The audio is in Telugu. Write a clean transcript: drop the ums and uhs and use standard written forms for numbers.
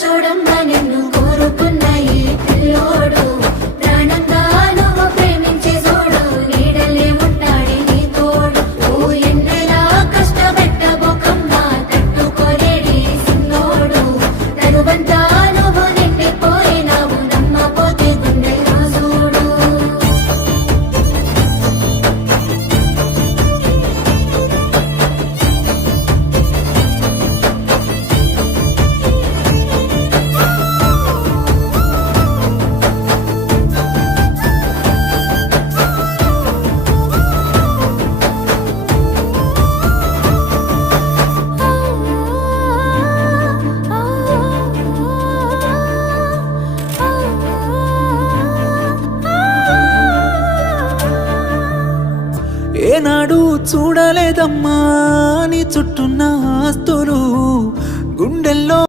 చూడమ్మా నిన్ను కోరుకున్న ఈ పిల్లోడు ప్రాణంగా నువ్వు ప్రేమించే చూడు నీడలే ఉంటాడే నీ తోడు ఓ ఎన్నెలా కష్టపెట్టబోకమ్మా తట్టుకోలేడి సిన్నోడు తనువంతా నువ్వు నిండిపోయినావు నమ్మపోతే గుండెల్లో చూడు ఏనాడు చూడలేదమ్మా నీ చుట్టూన్న ఆస్తులు గుండెల్లో